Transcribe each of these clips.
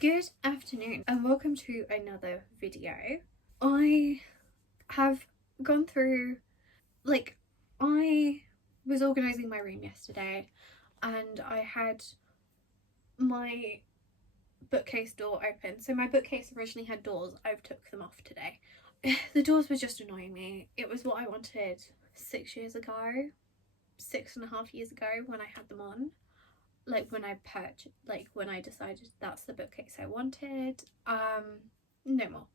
Good afternoon and welcome to another video. I have gone through, I was organising my room yesterday and I had my bookcase door open. So my bookcase originally had doors, I've took them off today. The doors were just annoying me. It was what I wanted 6 years ago, 6.5 years ago when I had them on. When I decided that's the bookcase I wanted. No more.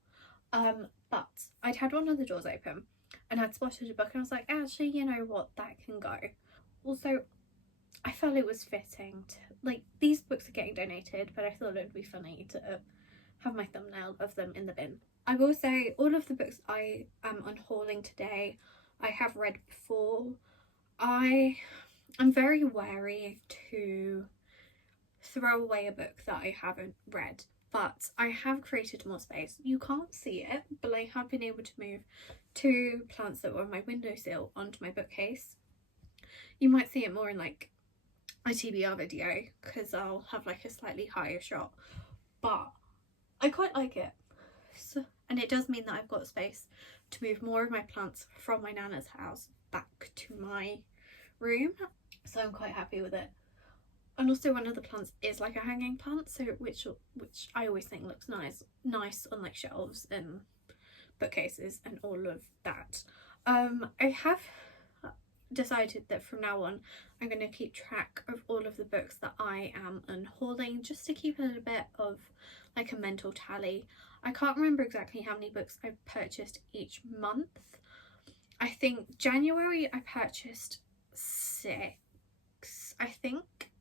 But I'd had one of the doors open and I'd spotted a book and I was like, actually, you know what, that can go. Also, I felt it was fitting to, these books are getting donated, but I thought it would be funny to have my thumbnail of them in the bin. I will say all of the books I am unhauling today I have read before. I'm very wary to throw away a book that I haven't read, but I have created more space. You can't see it, but I have been able to move 2 plants that were on my windowsill onto my bookcase. You might see it more in like a TBR video because I'll have like a slightly higher shot, but I quite like it. And it does mean that I've got space to move more of my plants from my nana's house back to my room, so I'm quite happy with it. And also one of the plants is like a hanging plant, so which I always think looks nice on like shelves and bookcases and all of that. I have decided that from now on I'm going to keep track of all of the books that I am unhauling, just to keep a little bit of like a mental tally. I can't remember exactly how many books I've purchased each month. I think January I purchased 6, I think.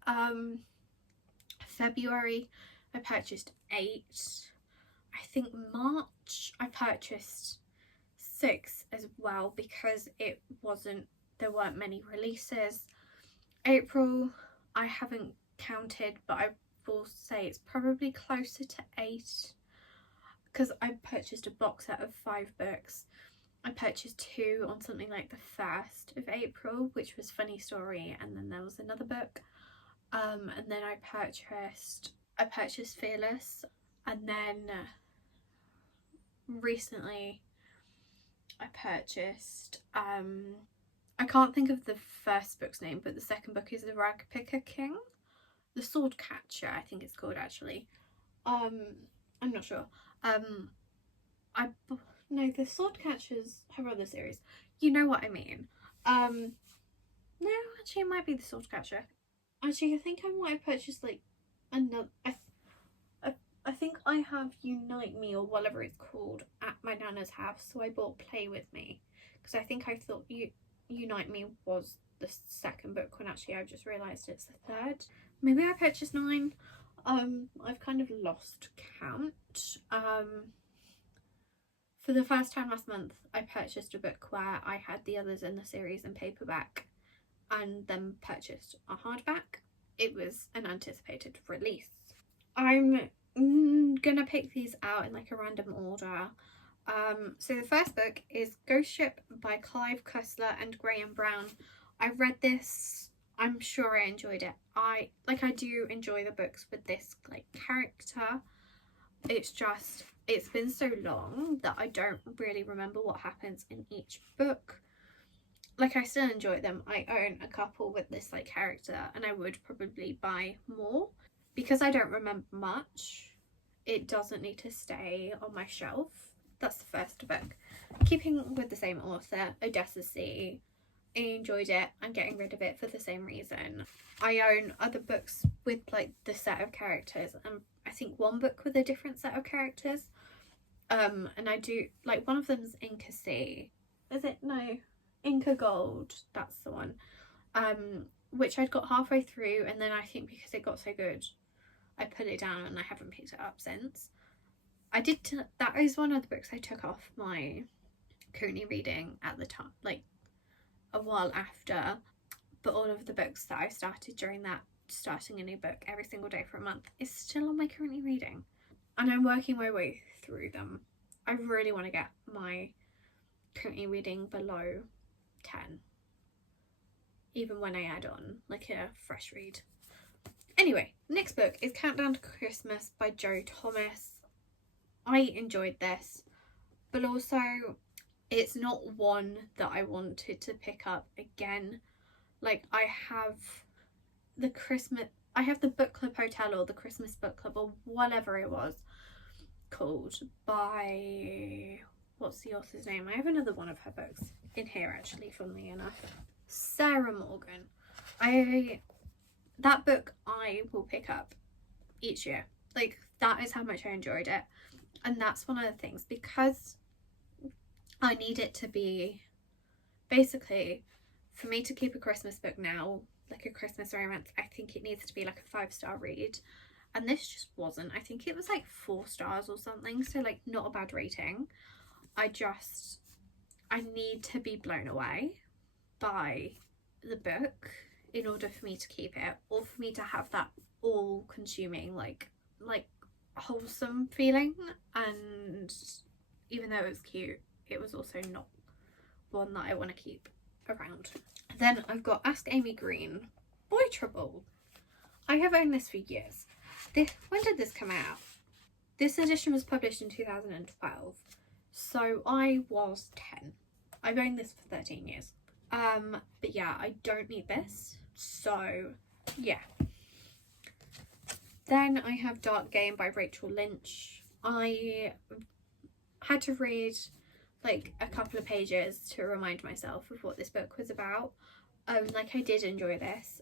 February I purchased 8. I think March I purchased 6 as well because there weren't many releases. April I haven't counted, but I will say it's probably closer to 8 because I purchased a box set of 5 books. I purchased 2 on something like the 1st of April, which was Funny Story, and then there was another book. And then I purchased Fearless, and then recently I purchased I can't think of the first book's name, but the second book is The Rag Picker King, The Sword Catcher I think it's called actually. I'm not sure. No, the Sword Catcher's her other series. You know what I mean. No, actually it might be the Sword Catcher. Actually, I think I might have purchased like another. I think I have Unite Me or whatever it's called at my nana's house, so I bought Play With Me because I think I thought Unite Me was the second book when actually I've just realised it's the third. Maybe I purchased 9. I've kind of lost count. For the first time last month I purchased a book where I had the others in the series in paperback and then purchased a hardback. It was an anticipated release. I'm gonna pick these out in like a random order. So the first book is Ghost Ship by Clive Cussler and Graham Brown. I read this, I'm sure I enjoyed it. I do enjoy the books with this like character. It's been so long that I don't really remember what happens in each book. Like, I still enjoy them. I own a couple with this like character and I would probably buy more. Because I don't remember much, it doesn't need to stay on my shelf. That's the first book. Keeping with the same author, Odessa's Sea. I enjoyed it. I'm getting rid of it for the same reason. I own other books with like the set of characters, and I think one book with a different set of characters. And I do like one of them is Inca Sea. Is it? No, Inca Gold. That's the one. Which I'd got halfway through, and then I think because it got so good, I put it down and I haven't picked it up since. That is one of the books I took off my currently reading at the time, like a while after, but all of the books that I started during that starting a new book every single day for a month is still on my currently reading, and I'm working my way through them. I really want to get my currently reading below 10, even when I add on like a fresh read. Anyway, next book is Countdown to Christmas by Jo Thomas. I enjoyed this, but also it's not one that I wanted to pick up again. Like, I have the book club hotel, or the Christmas book club, or whatever it was called, by, what's the author's name? I have another one of her books in here actually, funnily enough. Sarah Morgan. That book I will pick up each year. Like, that is how much I enjoyed it. And that's one of the things, because I need it to be, basically, for me to keep a Christmas book now, like a Christmas romance, I think it needs to be like a 5-star read. And this just wasn't. I think it was like 4 stars or something, so like not a bad rating. I need to be blown away by the book in order for me to keep it, or for me to have that all-consuming like wholesome feeling. And even though it was cute, it was also not one that I want to keep around. Then I've got Ask Amy Green, Boy Trouble. I have owned this for years. When did this come out? This edition was published in 2012, so I was 10. I've owned this for 13 years. But yeah, I don't need this, so yeah. Then I have Dark Game by Rachel Lynch. I had to read like a couple of pages to remind myself of what this book was about. Like, I did enjoy this.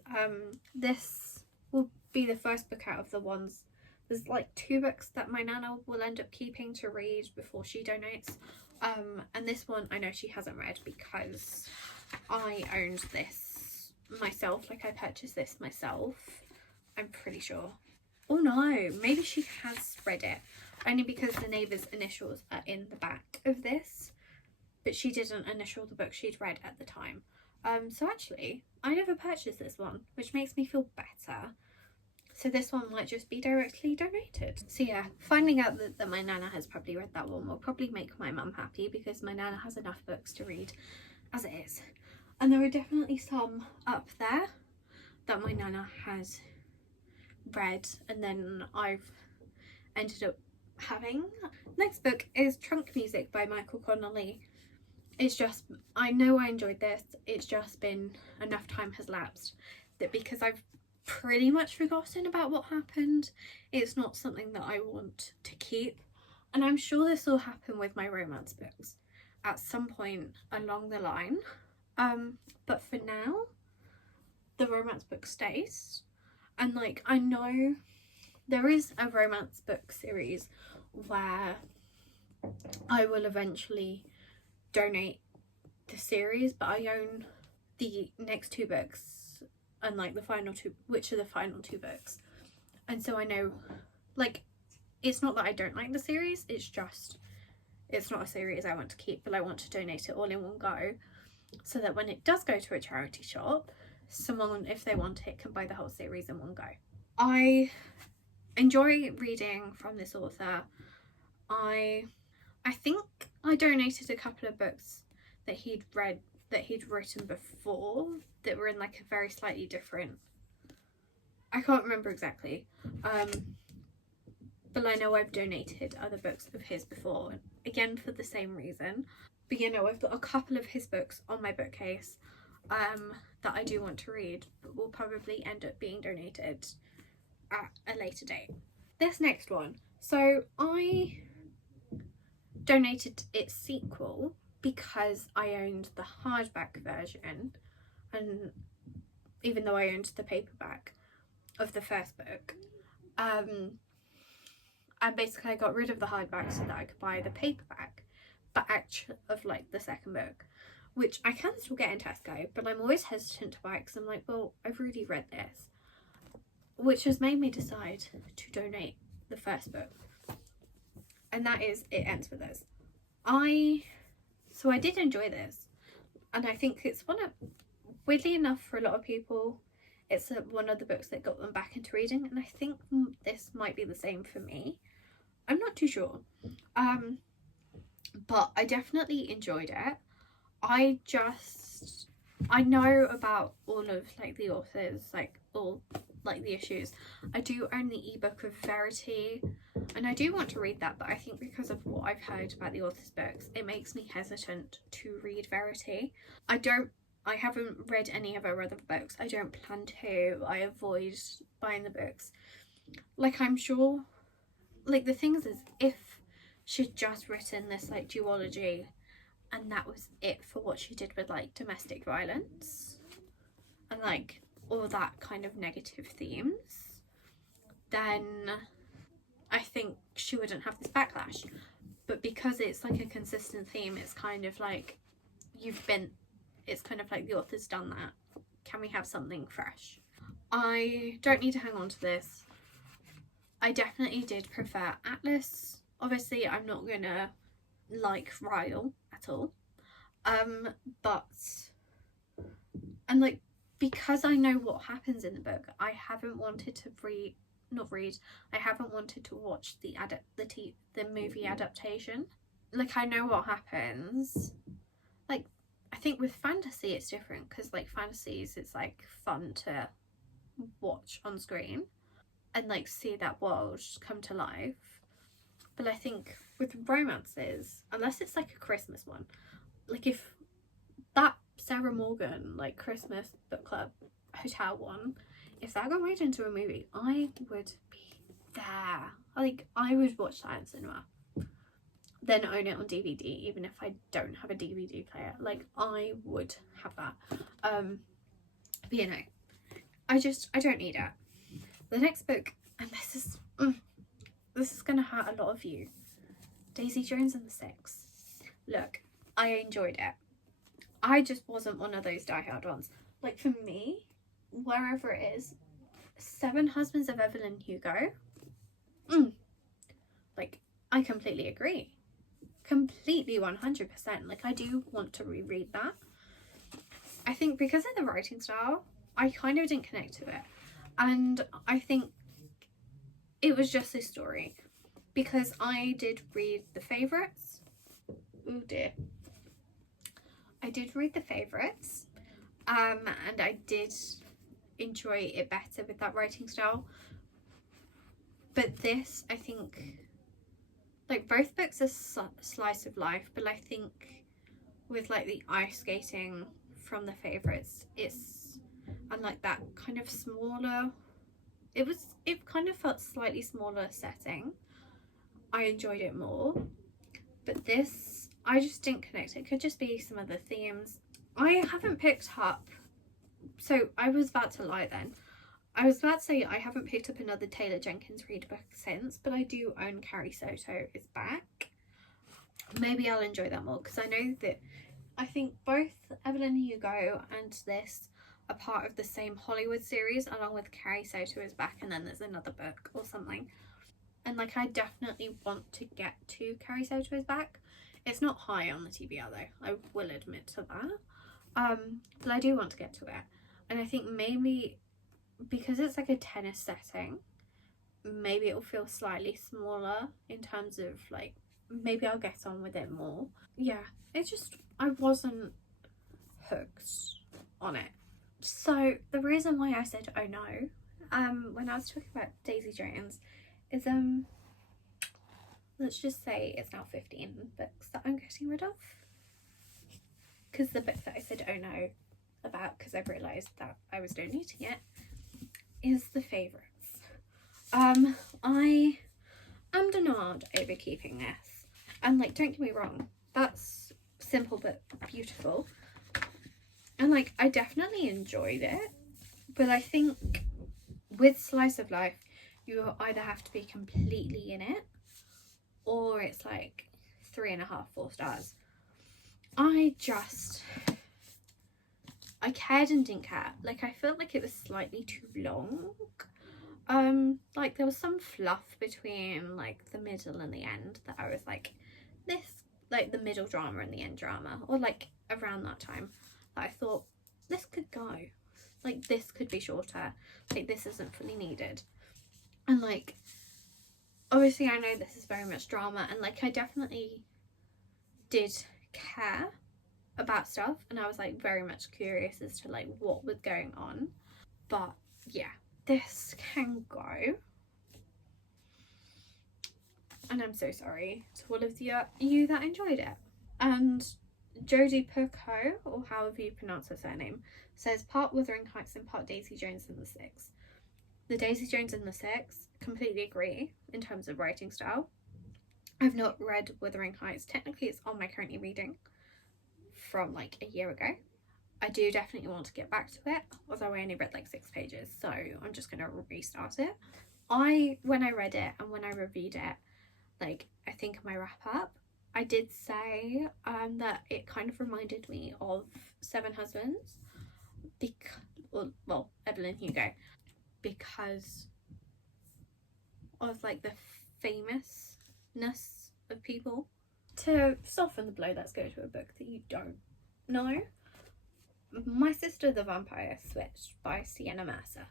This will be the first book out of the ones. There's like 2 books that my nana will end up keeping to read before she donates. And this one I know she hasn't read because I owned this myself. Like, I purchased this myself, I'm pretty sure. Oh no, maybe she has read it, only because the neighbour's initials are in the back of this, but she didn't initial the book she'd read at the time. So actually, I never purchased this one, which makes me feel better. So this one might just be directly donated. So yeah, finding out that my nana has probably read that one will probably make my mum happy, because my nana has enough books to read as it is. And there are definitely some up there that my nana has read and then I've ended up having. Next book is Trunk Music by Michael Connolly. It's just, I know I enjoyed this, it's just been enough time has lapsed that because I've pretty much forgotten about what happened, it's not something that I want to keep. And I'm sure this will happen with my romance books at some point along the line. But for now, the romance book stays. And like, I know there is a romance book series where I will eventually donate the series, but I own the next 2 books and like the final 2, which are the final 2 books. And so I know, like, it's not that I don't like the series, it's just, it's not a series I want to keep, but I want to donate it all in one go, so that when it does go to a charity shop, someone, if they want it, can buy the whole series in one go. I enjoy reading from this author. I think I donated a couple of books that he'd written before that were in like a very slightly different, I can't remember exactly, but I know I've donated other books of his before, again for the same reason. But you know, I've got a couple of his books on my bookcase that I do want to read, but will probably end up being donated at a later date. This next one, so I donated its sequel because I owned the hardback version, and even though I owned the paperback of the first book, and basically I got rid of the hardback so that I could buy the paperback, but actually of like the second book, which I can still get in Tesco, but I'm always hesitant to buy it because I'm like, well, I've already read this, which has made me decide to donate the first book, and that is It Ends With Us. So I did enjoy this, and I think it's weirdly enough for a lot of people, it's one of the books that got them back into reading, and I think this might be the same for me. I'm not too sure, but I definitely enjoyed it. I know about all of like the authors, like all like the issues. I do own the ebook of Verity, and I do want to read that, but I think because of what I've heard about the author's books, it makes me hesitant to read Verity. I haven't read any of her other books. I don't plan to. I avoid buying the books. Like, I'm sure, like, the thing is if she'd just written this like duology and that was it for what she did with like domestic violence and like all that kind of negative themes, then I think she wouldn't have this backlash. But because it's like a consistent theme, it's kind of like it's kind of like the author's done that. Can we have something fresh? I don't need to hang on to this. I definitely did prefer Atlas. Obviously, I'm not gonna like Ryle at all. But and like, because I know what happens in the book, I haven't wanted to I haven't wanted to watch the movie adaptation. Like, I know what happens. Like, I think with fantasy it's different, because like fantasies, it's like fun to watch on screen and like see that world come to life. But I think with romances, unless it's like a Christmas one, like if that Sarah Morgan like Christmas book club hotel one, if that got made into a movie, I would be there. Like, I would watch that in cinema, then own it on DVD, even if I don't have a DVD player. Like, I would have that. But you know, I don't need it. The next book, and this is gonna hurt a lot of you, Daisy Jones and the Six. Look, I enjoyed it. I just wasn't one of those diehard ones. Like, for me, wherever it is, Seven Husbands of Evelyn Hugo, like, I completely agree. Completely 100%. Like, I do want to reread that. I think because of the writing style, I kind of didn't connect to it. And I think it was just this story. Because I did read The Favourites. Oh dear. I did read The Favourites. And I did enjoy it better with that writing style. But this, I think, like, both books are slice of life, but I think with like the ice skating from The Favourites, it's, and like that kind of smaller, it kind of felt slightly smaller setting. I enjoyed it more. But this, I just didn't connect. It could just be some of the themes. I haven't picked up, so I was about to lie then. I was about to say I haven't picked up another Taylor Jenkins Reid book since, but I do own Carrie Soto is Back. Maybe I'll enjoy that more, because I know that I think both Evelyn Hugo and this are part of the same Hollywood series, along with Carrie Soto is Back, and then there's another book or something. And like, I definitely want to get to Carrie Soto is Back. It's not high on the TBR though, I will admit to that. But I do want to get to it. And I think maybe because it's like a tennis setting, maybe it'll feel slightly smaller in terms of like, maybe I'll get on with it more. Yeah, it just, I wasn't hooked on it. So the reason why I said oh no, when I was talking about Daisy Jones, is let's just say it's now 15 books that I'm getting rid of. Because the book that I said oh no about, because I've realised that I was donating it, is The Favourites. I am denied over keeping this. And like, don't get me wrong, that's simple but beautiful. And like, I definitely enjoyed it. But I think with Slice of Life, you either have to be completely in it, or it's like 3.5, 4 stars. I cared and didn't care. Like, I felt like it was slightly too long. Like, there was some fluff between like the middle and the end that I was like, this, like the middle drama and the end drama, or like around that time, that I thought this could go, like this could be shorter, like this isn't fully needed. And like, obviously I know this is very much drama, and like I definitely did care about stuff, and I was like very much curious as to like what was going on. But yeah, this can go. And I'm so sorry to all of you that enjoyed it. And Jodie Pico, or however you pronounce her surname, says part Wuthering Heights and part Daisy Jones and the Six. The Daisy Jones and the Six, completely agree in terms of writing style. I've not read Wuthering Heights. Technically, it's on my currently reading from like a year ago. I do definitely want to get back to it, although I only read like 6 pages, so I'm just going to restart it. When I read it and when I reviewed it, like I think in my wrap up, I did say that it kind of reminded me of Seven Husbands, well, Evelyn Hugo, because of like the famousness of people. To soften the blow, let's go to a book that you don't know. My Sister the Vampire Switch by Sienna Mercer.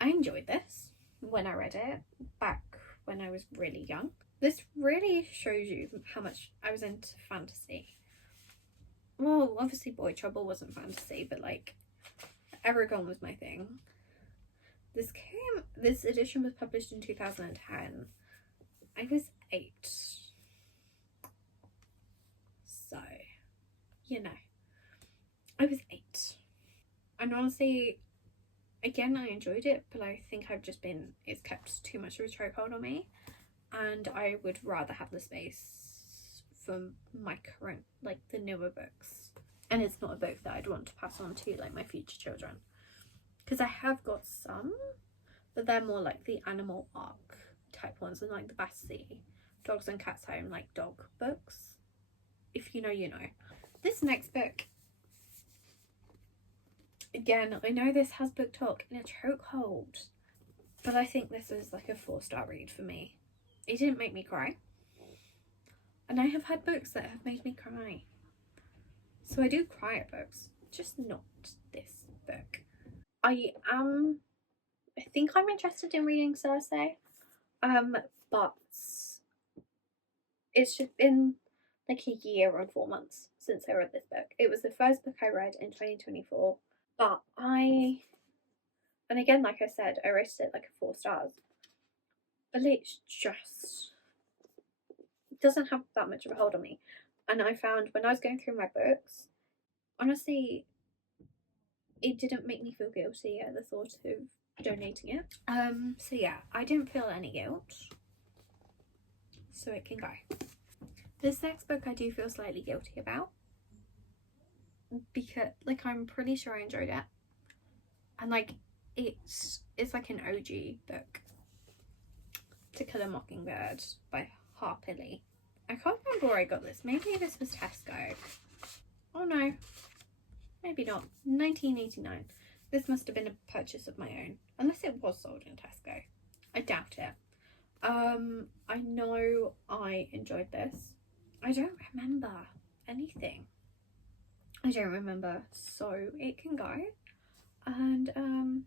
I enjoyed this when I read it back when I was really young. This really shows you how much I was into fantasy. Well, obviously Boy Trouble wasn't fantasy, but like Eragon was my thing. This edition was published in 2010. I was 8. So, you know, I was 8. And honestly, again, I enjoyed it, but I think it's kept too much of a chokehold on me. And I would rather have the space for my current, like the newer books. And it's not a book that I'd want to pass on to like my future children. Because I have got some, but they're more like the animal arc type ones, and like the Bassy, Dogs and Cats Home, like dog books. If you know, you know. This next book, again, I know this has book talk in a chokehold, but I think this is like a 4-star read for me. It didn't make me cry. And I have had books that have made me cry. So I do cry at books, just not this book. I think I'm interested in reading Cersei, but it's just been like a year and 4 months since I read this book. It was the first book I read in 2024, but and again, like I said, I rated it like a 4 stars, but it's just doesn't have that much of a hold on me. And I found when I was going through my books, honestly, it didn't make me feel guilty at the thought of donating it. So yeah, I didn't feel any guilt, so it can go. This next book I do feel slightly guilty about, because like I'm pretty sure I enjoyed it, and like it's like an OG book. To Kill a Mockingbird by Harper Lee. I can't remember where I got this. Maybe this was Tesco. Oh no, maybe not. 1989. This must have been a purchase of my own, unless it was sold in Tesco. I doubt it. I know I enjoyed this. I don't remember anything. I don't remember, so it can go. And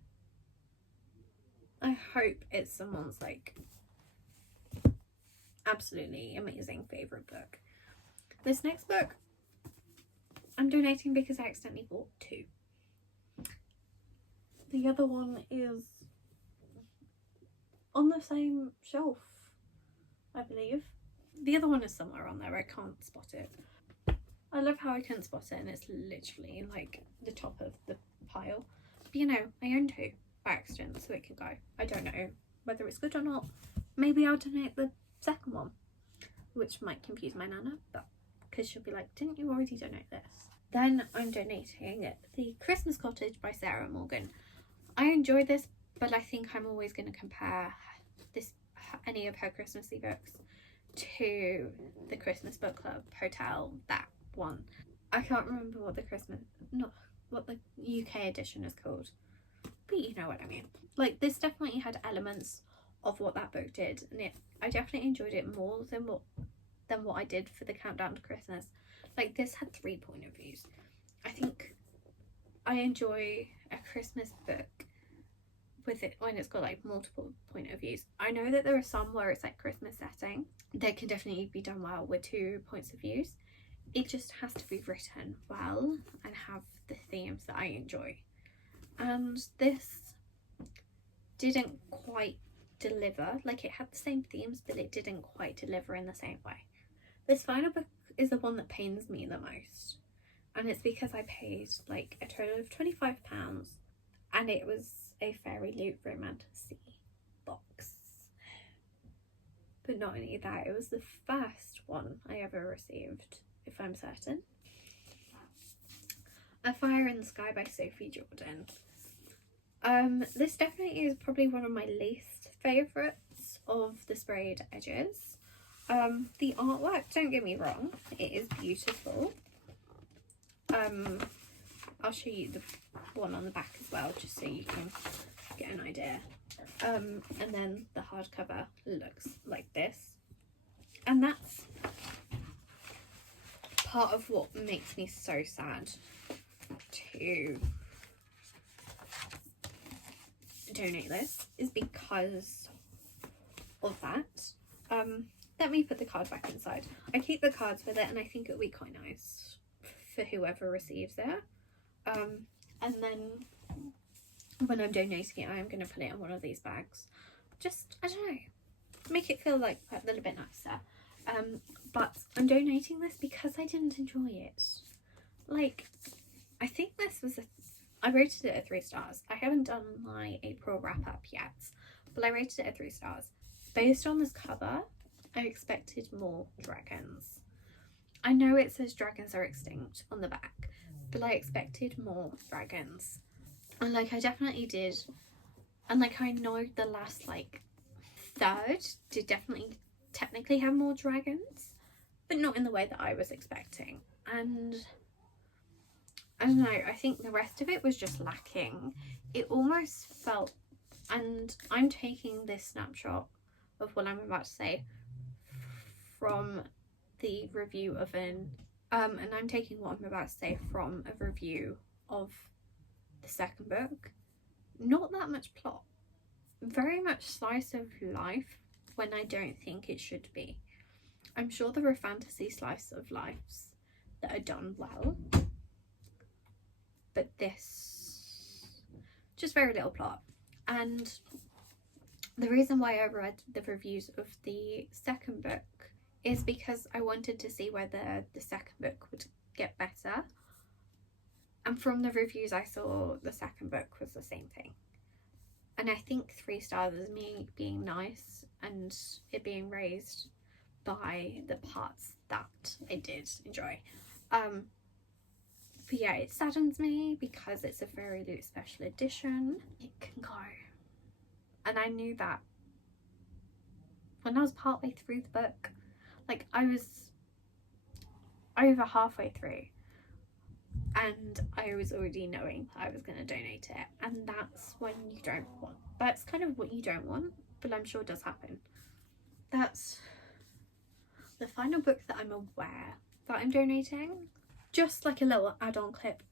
I hope it's someone's like absolutely amazing favourite book. This next book I'm donating because I accidentally bought 2. The other one is on the same shelf, I believe. The other one is somewhere on there, I can't spot it. I love how I couldn't spot it and it's literally like the top of the pile. But you know, I own 2 by accident, so it can go. I don't know whether it's good or not. Maybe I'll donate the second one, which might confuse my nana, but because she'll be like, didn't you already donate this? Then I'm donating The Christmas Cottage by Sarah Morgan. I enjoyed this, but I think I'm always going to compare any of her Christmassy books to the Christmas Book Club Hotel, that one. I can't remember what the UK edition is called, but you know what I mean. Like, this definitely had elements of what that book did, and I definitely enjoyed it more than what I did for the Countdown to Christmas. Like, this had 3 point of views. I think I enjoy a Christmas book with it when it's got like multiple point of views. I know that there are some where it's like Christmas setting. They can definitely be done well with 2 points of views. It just has to be written well and have the themes that I enjoy. And this didn't quite deliver. Like, it had the same themes, but it didn't quite deliver in the same way. This final book is the one that pains me the most, and it's because I paid like a total of £25, and it was a Fairy Loot Romantasy box. But not only that, it was the first one I ever received, if I'm certain. A Fire in the Sky by Sophie Jordan. This definitely is probably one of my least favourites of the sprayed edges. The artwork, don't get me wrong, it is beautiful. I'll show you the one on the back as well, just so you can get an idea. And then the hardcover looks like this, and that's part of what makes me so sad to donate this, is because of that. Let me put the card back inside. I keep the cards with it, and I think it would be quite nice for whoever receives it. And then when I'm donating it, I am going to put it in one of these bags. Just, I don't know, make it feel like a little bit nicer. But I'm donating this because I didn't enjoy it. Like, I think this was I rated it at 3 stars. I haven't done my April wrap up yet, but I rated it at 3 stars. Based on this cover, I expected more dragons. I know it says dragons are extinct on the back, but I expected more dragons. And like, I definitely did. And like, I know the last like third did definitely technically have more dragons, but not in the way that I was expecting. And I don't know, I think the rest of it was just lacking. It almost felt, and I'm taking this snapshot of what I'm about to say from the review of and I'm taking what I'm about to say from a review of the second book. Not that much plot, very much slice of life when I don't think it should be. I'm sure there are fantasy slice of lives that are done well, but this, just very little plot. And the reason why I read the reviews of the second book is because I wanted to see whether the second book would get better. And from the reviews I saw, the second book was the same thing. And I think 3 stars is me being nice and it being raised by the parts that I did enjoy. But yeah, it saddens me because it's a Fairy Loot special edition. It can go. And I knew that when I was partway through the book. Like, I was over halfway through and I was already knowing I was going to donate it, and that's when you don't want, that's kind of what you don't want, but I'm sure does happen. That's the final book that I'm aware that I'm donating. Just like a little add-on clip,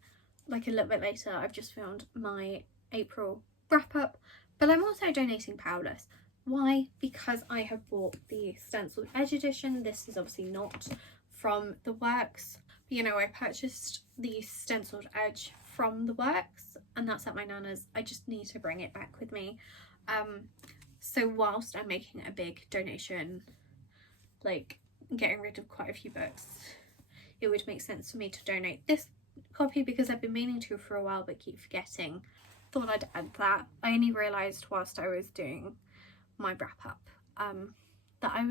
like a little bit later, I've just found my April wrap up, but I'm also donating Powerless. Why? Because I have bought the stenciled edge edition. This is obviously not from the works, but you know, I purchased the stenciled edge from the works, and that's at my nana's. I just need to bring it back with me. So whilst I'm making a big donation, like getting rid of quite a few books, it would make sense for me to donate this copy because I've been meaning to for a while but keep forgetting. Thought I'd add that. I only realised whilst I was doing my wrap up that I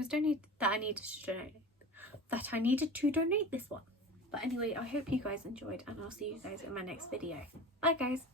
needed to donate this one. But anyway, I hope you guys enjoyed, and I'll see you guys in my next video. Bye guys.